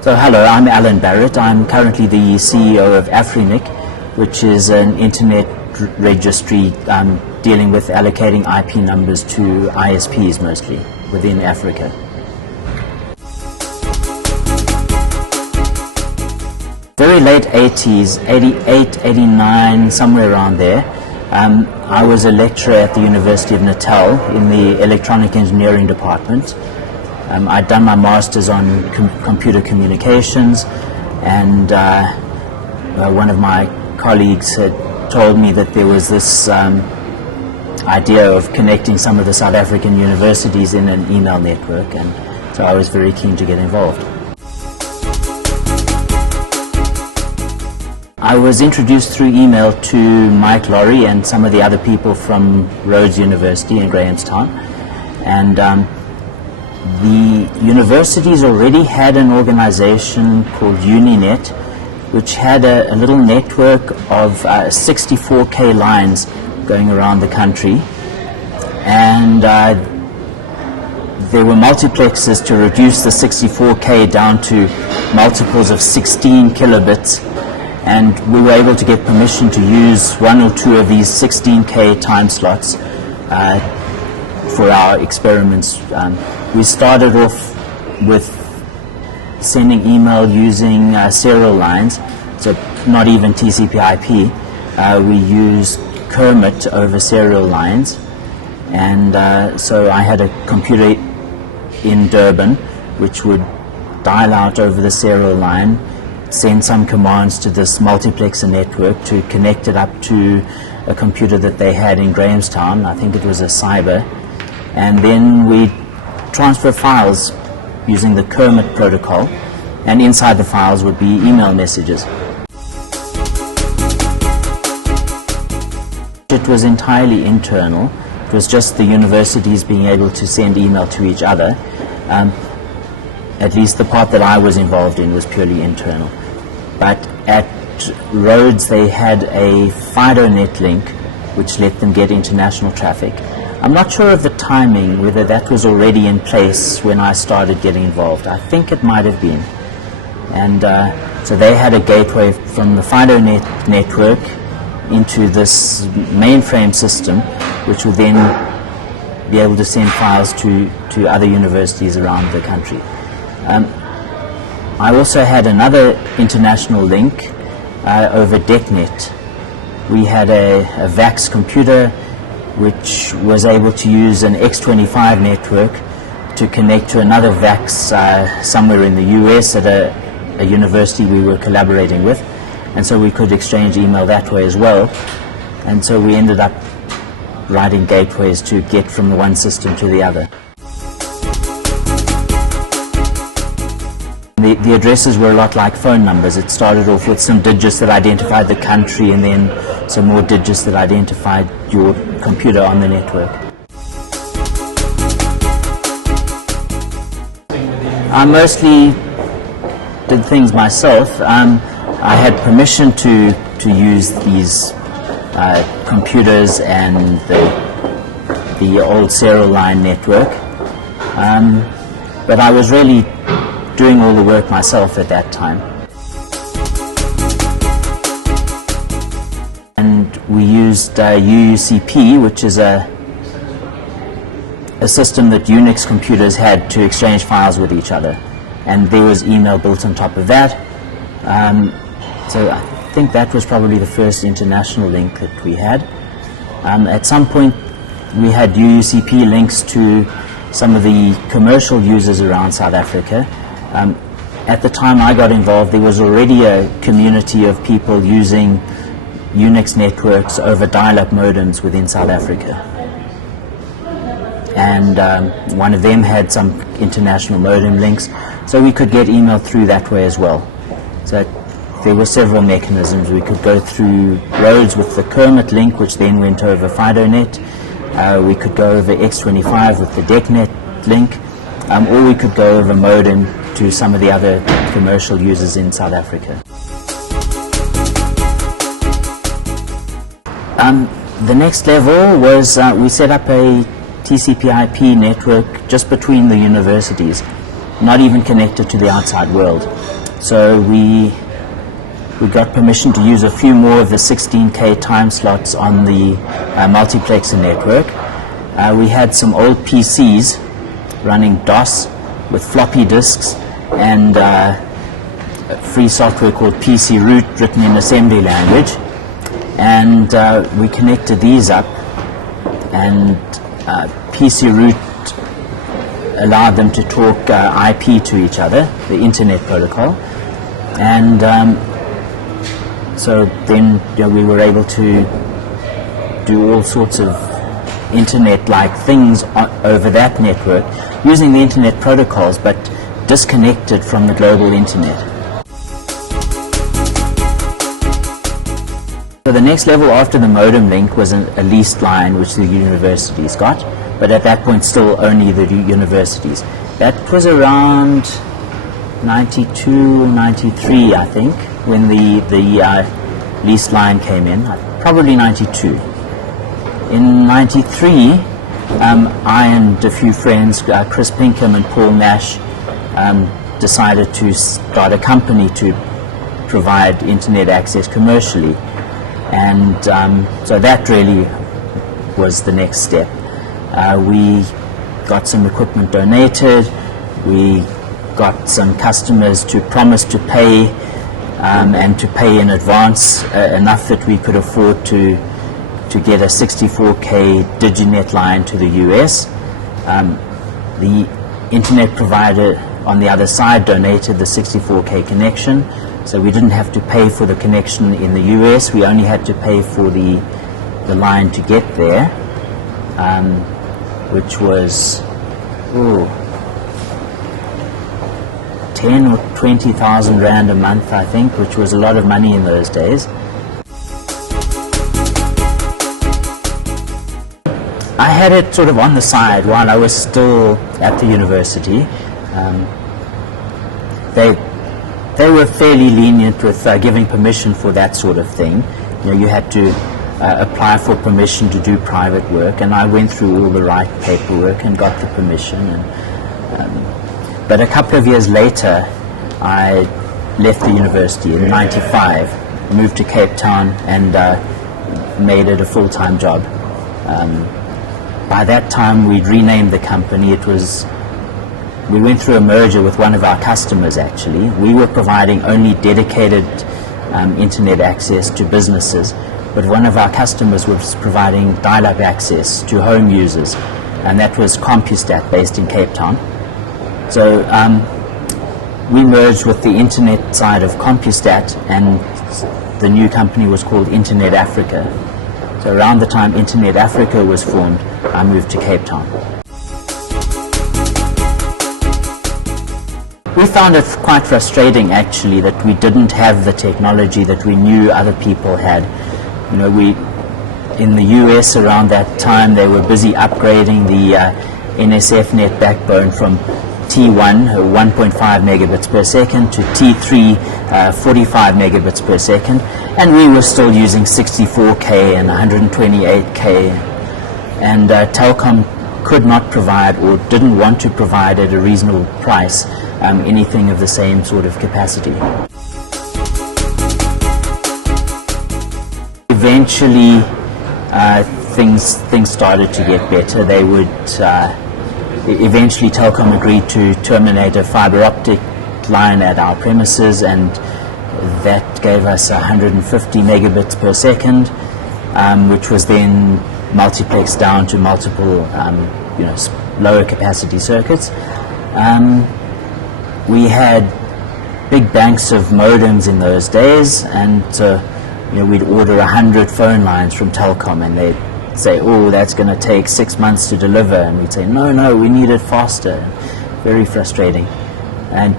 So hello, I'm Alan Barratt. I'm currently the CEO of Afrinic, which is an internet registry dealing with allocating IP numbers to ISPs mostly within Africa. Very late 80s, 88, 89, somewhere around there, I was a lecturer at the University of Natal in the electronic engineering department. I'd done my master's on computer communications, and one of my colleagues had told me that there was this idea of connecting some of the South African universities in an email network, and so I was very keen to get involved. I was introduced through email to Mike Laurie and some of the other people from Rhodes University in Grahamstown, and the universities already had an organization called Uninet, which had a little network of 64K lines going around the country, and there were multiplexes to reduce the 64K down to multiples of 16 kilobits, and we were able to get permission to use one or two of these 16K time slots for our experiments. We started off with sending email using serial lines, so not even TCP/IP. We used Kermit over serial lines, and so I had a computer in Durban which would dial out over the serial line, send some commands to this multiplexer network to connect it up to a computer that they had in Grahamstown. I think it was a Cyber, and then we transfer files using the Kermit protocol, and inside the files would be email messages. It was entirely internal. It was just the universities being able to send email to each other. At least the part that I was involved in was purely internal. But at Rhodes they had a FidoNet link which let them get international traffic. I'm not sure of the timing, whether that was already in place when I started getting involved. I think it might have been. And so they had a gateway from the FidoNet network into this mainframe system, which would then be able to send files to other universities around the country. I also had another international link over DECnet. We had a VAX computer which was able to use an X25 network to connect to another VAX somewhere in the US at a university we were collaborating with, and so we could exchange email that way as well. And so we ended up writing gateways to get from one system to the other. The addresses were a lot like phone numbers. It started off with some digits that identified the country, and then some more digits that identified your computer on the network. I mostly did things myself. I had permission to use these computers and the old serial line network, but I was really doing all the work myself at that time. And we used UUCP, which is a system that Unix computers had to exchange files with each other, and there was email built on top of that. So I think that was probably the first international link that we had. At some point we had UUCP links to some of the commercial users around South Africa. At the time I got involved, there was already a community of people using Unix networks over dial-up modems within South Africa. And one of them had some international modem links, so we could get email through that way as well. So there were several mechanisms. We could go through Rhodes with the Kermit link, which then went over FidoNet. We could go over X25 with the DECnet link, or we could go over modem to some of the other commercial users in South Africa. The next level was we set up a TCP/IP network just between the universities. not even connected to the outside world. So we got permission to use a few more of the 16K time slots on the multiplexer network. We had some old PCs running DOS with floppy disks and free software called PC Root written in assembly language, and we connected these up, and PC Root allowed them to talk IP to each other, the internet protocol, and so then we were able to do all sorts of internet-like things over that network using the internet protocols but disconnected from the global internet. So the next level after the modem link was a leased line which the universities got, but at that point still only the universities. That was around 92 or 93, I think, when the leased line came in, probably 92. In 93, I and a few friends, Chris Pinkham and Paul Nash, decided to start a company to provide internet access commercially. And so that really was the next step. We got some equipment donated, we got some customers to promise to pay and to pay in advance enough that we could afford to get a 64K Diginet line to the US. The internet provider on the other side donated the 64K connection, so we didn't have to pay for the connection in the US, we only had to pay for the line to get there, which was 10 or 20,000 Rand a month, I think, which was a lot of money in those days. I had it sort of on the side while I was still at the university. They were fairly lenient with giving permission for that sort of thing. You had to apply for permission to do private work, and I went through all the right paperwork and got the permission. But a couple of years later, I left the university in '95, moved to Cape Town, and made it a full-time job. By that time, we'd renamed the company. We went through a merger with one of our customers, actually. We were providing only dedicated internet access to businesses, but one of our customers was providing dial-up access to home users, and that was CompuStat, based in Cape Town. So we merged with the internet side of CompuStat, and the new company was called Internet Africa. So around the time Internet Africa was formed, I moved to Cape Town. We found it quite frustrating, actually, that we didn't have the technology that we knew other people had. In the US around that time, they were busy upgrading the NSFnet backbone from T1, 1.5 megabits per second, to T3, 45 megabits per second, and we were still using 64K and 128K, and Telkom could not provide, or didn't want to provide at a reasonable price, anything of the same sort of capacity. Eventually, things started to get better. They would eventually Telkom agreed to terminate a fiber optic line at our premises, and that gave us 150 megabits per second, which was then multiplexed down to multiple lower capacity circuits. We had big banks of modems in those days, and we'd order 100 phone lines from Telkom, and they'd say, oh, that's going to take 6 months to deliver, and we'd say, no, we need it faster. Very frustrating. And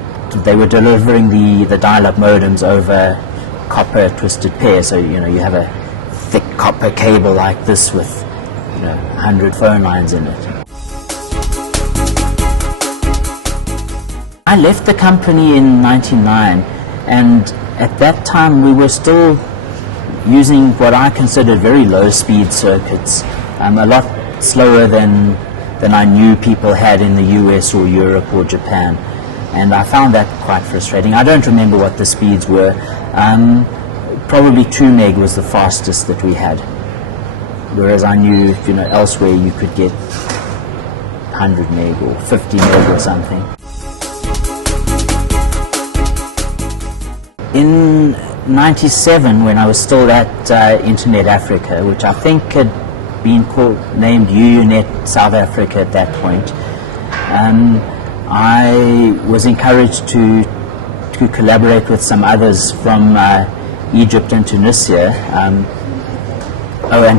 they were delivering the dial-up modems over copper twisted pair, so you have a thick copper cable like this with 100 phone lines in it. I left the company in '99, and at that time we were still using what I considered very low-speed circuits, a lot slower than I knew people had in the US or Europe or Japan. and I found that quite frustrating. I don't remember what the speeds were. Probably 2 meg was the fastest that we had, whereas I knew, elsewhere you could get 100 meg or 50 meg or something. In 97, when I was still at Internet Africa, which I think had been named UUNet South Africa at that point, I was encouraged to collaborate with some others from Egypt and Tunisia, and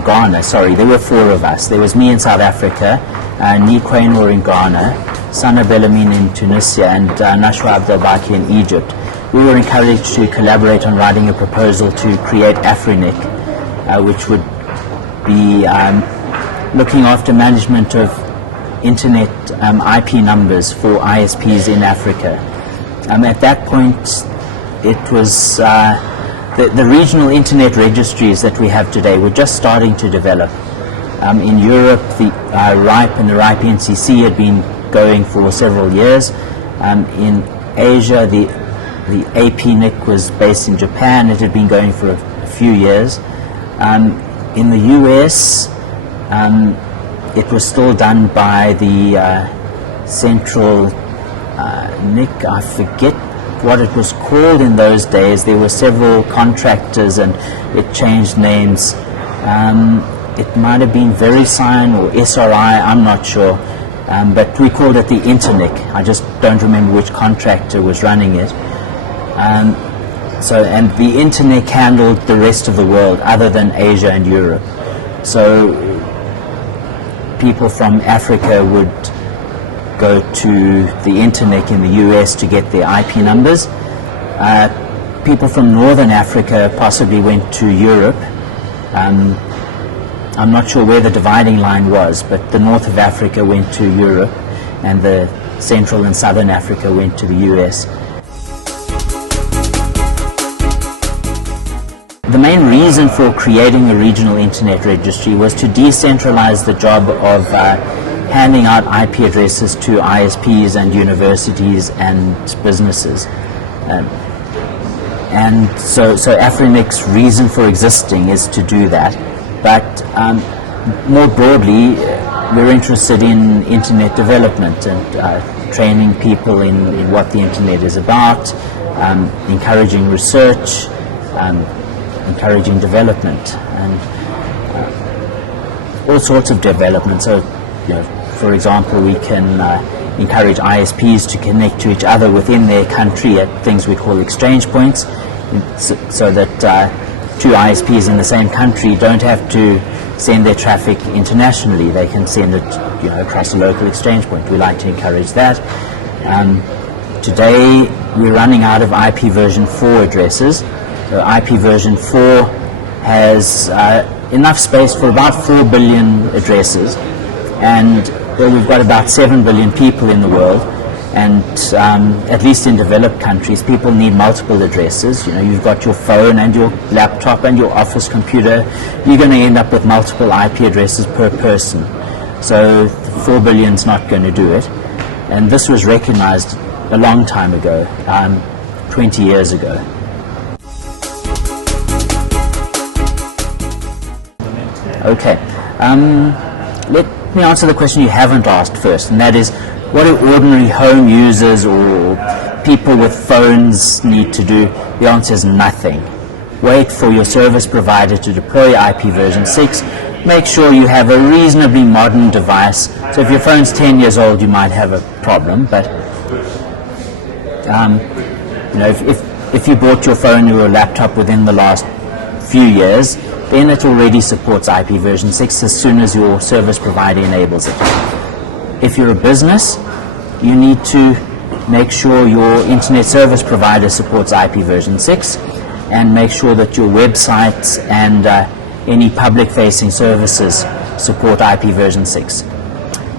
Ghana, sorry. There were 4 of us. There was me in South Africa, Nikwainor in Ghana, Sana Belamin in Tunisia, and Nashwa Abdelbaki in Egypt. We were encouraged to collaborate on writing a proposal to create AfriNIC, which would be looking after management of internet IP numbers for ISPs in Africa. At that point, it was the regional internet registries that we have today were just starting to develop. In Europe, the RIPE and the RIPE NCC had been going for several years. In Asia, the APNIC was based in Japan. It had been going for a few years. In the US, it was still done by the Central NIC. I forget what it was called in those days. There were several contractors and it changed names. It might have been VeriSign or SRI, I'm not sure. But we called it the Internic. I just don't remember which contractor was running it. And the Internet handled the rest of the world other than Asia and Europe. So people from Africa would go to the Internet in the US to get their IP numbers. People from Northern Africa possibly went to Europe. I'm not sure where the dividing line was, but the north of Africa went to Europe and the Central and Southern Africa went to the US. The main reason for creating a regional internet registry was to decentralize the job of handing out IP addresses to ISPs and universities and businesses. So AfriNIC's reason for existing is to do that. But more broadly, we're interested in internet development and training people in what the internet is about, encouraging research, encouraging development, and all sorts of development. So, for example, we can encourage ISPs to connect to each other within their country at things we call exchange points, so that 2 ISPs in the same country don't have to send their traffic internationally. They can send it across a local exchange point. We like to encourage that. Today we're running out of IP version 4 addresses. So IP version 4 has enough space for about 4 billion addresses, and we've got about 7 billion people in the world, and at least in developed countries, people need multiple addresses. You've got your phone and your laptop and your office computer. You're going to end up with multiple IP addresses per person. So 4 billion is not going to do it. And this was recognized a long time ago, 20 years ago. Okay. Let me answer the question you haven't asked first, and that is, what do ordinary home users or people with phones need to do? The answer is nothing. Wait for your service provider to deploy IP version 6. Make sure you have a reasonably modern device. So if your phone's 10 years old, you might have a problem, but if you bought your phone or your laptop within the last few years, then it already supports IP version 6 as soon as your service provider enables it. If you're a business, you need to make sure your internet service provider supports IP version 6, and make sure that your websites and any public-facing services support IP version 6.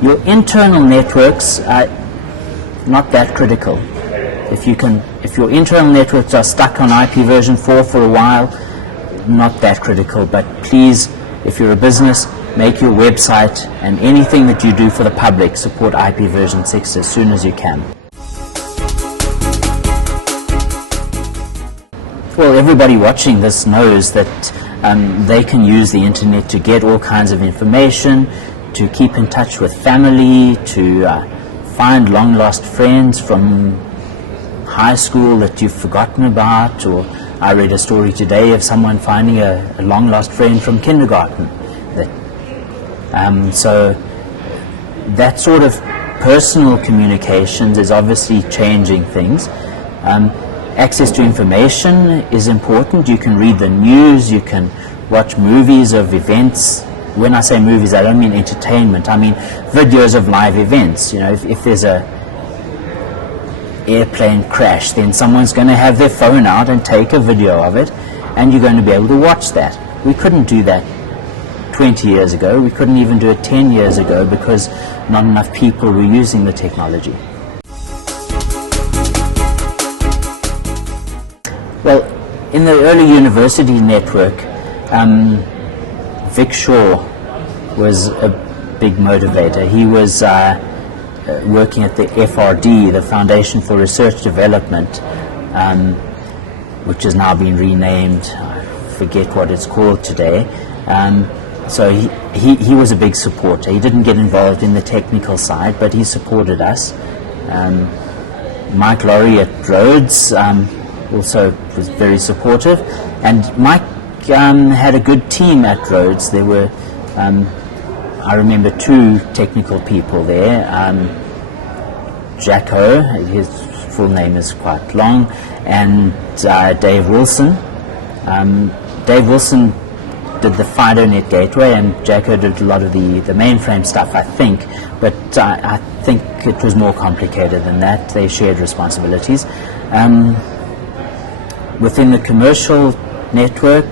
Your internal networks are not that critical. If your internal networks are stuck on IP version 4 for a while, not that critical, but please, if you're a business, make your website and anything that you do for the public support IP version 6 as soon as you can. well, everybody watching this knows that they can use the internet to get all kinds of information, to keep in touch with family, to find long-lost friends from high school that you've forgotten about. Or I read a story today of someone finding a long-lost friend from kindergarten. So that sort of personal communications is obviously changing things. Access to information is important. You can read the news, you can watch movies of events. When I say movies, I don't mean entertainment, I mean videos of live events. You know, if there's a airplane crash, then someone's going to have their phone out and take a video of it, and you're going to be able to watch that. We couldn't do that 20 years ago. We couldn't even do it 10 years ago because not enough people were using the technology. Well, in the early university network, Vic Shaw was a big motivator. He was working at the FRD, the Foundation for Research Development, which has now been renamed. I forget what it's called today. So he was a big supporter. He didn't get involved in the technical side, but he supported us. Mike Laurie at Rhodes also was very supportive, and Mike had a good team at Rhodes. There were, I remember, 2 technical people there. Jacko, his full name is quite long, and Dave Wilson. Dave Wilson did the FidoNet gateway, and Jacko did a lot of the mainframe stuff, I think, but I think it was more complicated than that. They shared responsibilities. Within the commercial network,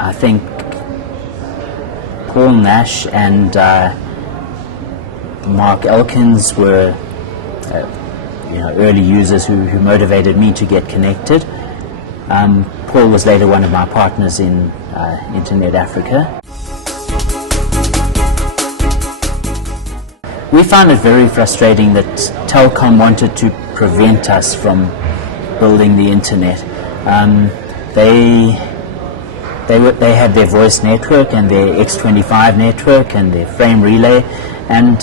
I think Paul Nash and Mark Elkins were early users who motivated me to get connected. Paul was later one of my partners in Internet Africa. We found it very frustrating that Telkom wanted to prevent us from building the internet. They had their voice network and their X25 network and their frame relay, and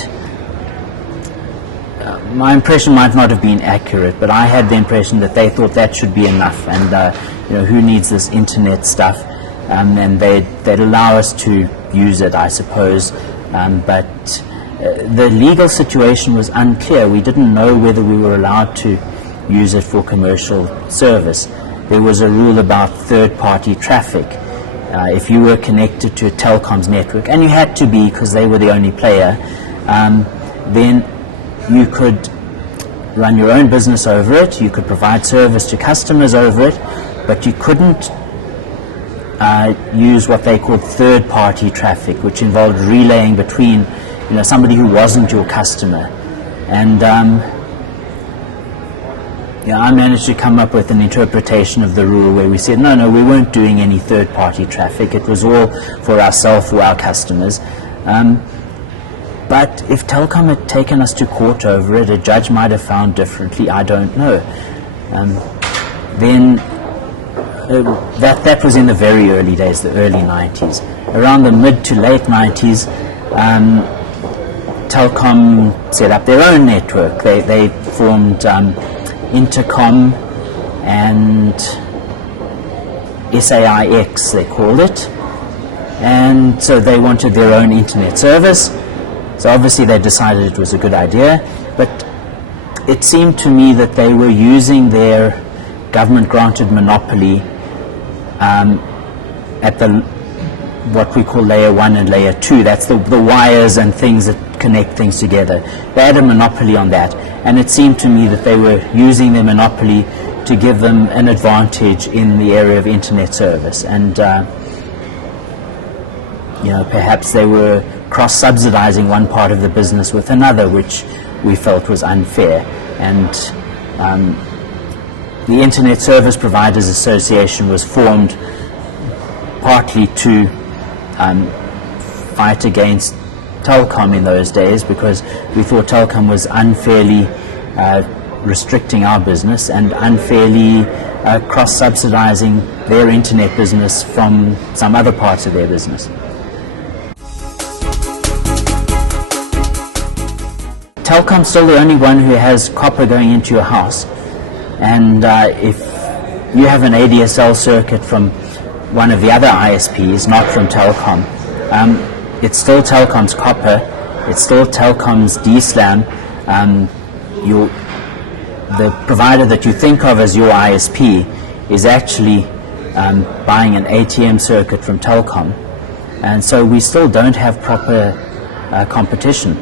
my impression might not have been accurate, but I had the impression that they thought that should be enough, and who needs this internet stuff, and they'd allow us to use it, I suppose, but the legal situation was unclear. We didn't know whether we were allowed to use it for commercial service. There was a rule about third-party traffic. If you were connected to Telkom's network, and you had to be because they were the only player, then you could run your own business over it, you could provide service to customers over it, but you couldn't use what they called third-party traffic, which involved relaying between somebody who wasn't your customer. And I managed to come up with an interpretation of the rule where we said, no, we weren't doing any third-party traffic. It was all for ourselves, for our customers. But if Telkom had taken us to court over it, a judge might have found differently, I don't know. Then that was in the very early days, the early 90s. Around the mid to late 90s, Telkom set up their own network. They formed Intercom and SAIX, they called it, and so they wanted their own internet service. So obviously they decided it was a good idea, but it seemed to me that they were using their government-granted monopoly at what we call layer 1 and layer 2. That's the wires and things that connect things together. They had a monopoly on that, and it seemed to me that they were using their monopoly to give them an advantage in the area of internet service, and perhaps they were cross-subsidizing one part of the business with another, which we felt was unfair. And the Internet Service Providers Association was formed partly to fight against Telkom in those days, because we thought Telkom was unfairly restricting our business and unfairly cross-subsidizing their internet business from some other parts of their business. Telkom's still the only one who has copper going into your house, and if you have an ADSL circuit from one of the other ISPs, not from Telkom, it's still Telkom's copper, it's still Telkom's DSLAM. The provider that you think of as your ISP is actually buying an ATM circuit from Telkom, and so we still don't have proper competition.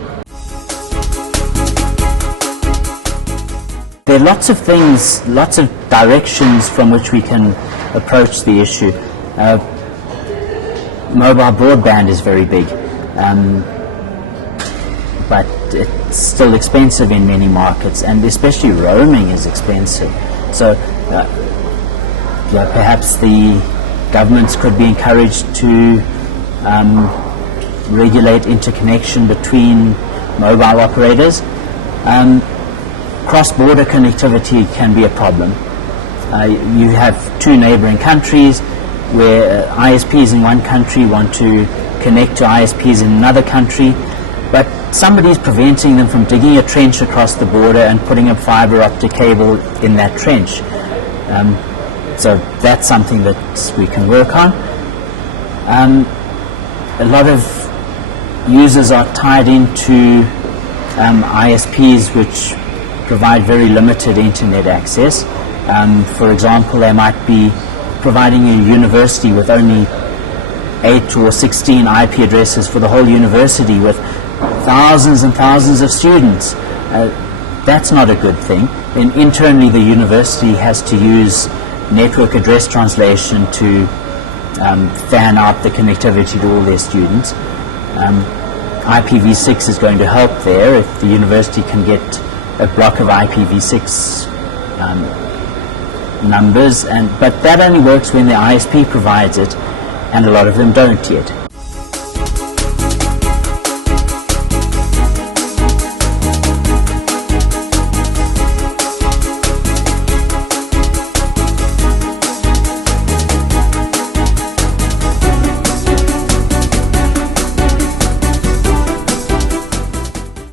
There are lots of things, lots of directions from which we can approach the issue. Mobile broadband is very big, but it's still expensive in many markets, and especially roaming is expensive. So perhaps the governments could be encouraged to regulate interconnection between mobile operators. Cross-border connectivity can be a problem. You have two neighboring countries where ISPs in one country want to connect to ISPs in another country, but somebody's preventing them from digging a trench across the border and putting a fiber optic cable in that trench. So that's something that we can work on. A lot of users are tied into ISPs which provide very limited internet access. For example, they might be providing a university with only 8 or 16 IP addresses for the whole university with thousands and thousands of students. That's not a good thing. Then internally the university has to use network address translation to fan out the connectivity to all their students. IPv6 is going to help there if the university can get a block of IPv6 numbers, but that only works when the ISP provides it, and a lot of them don't yet.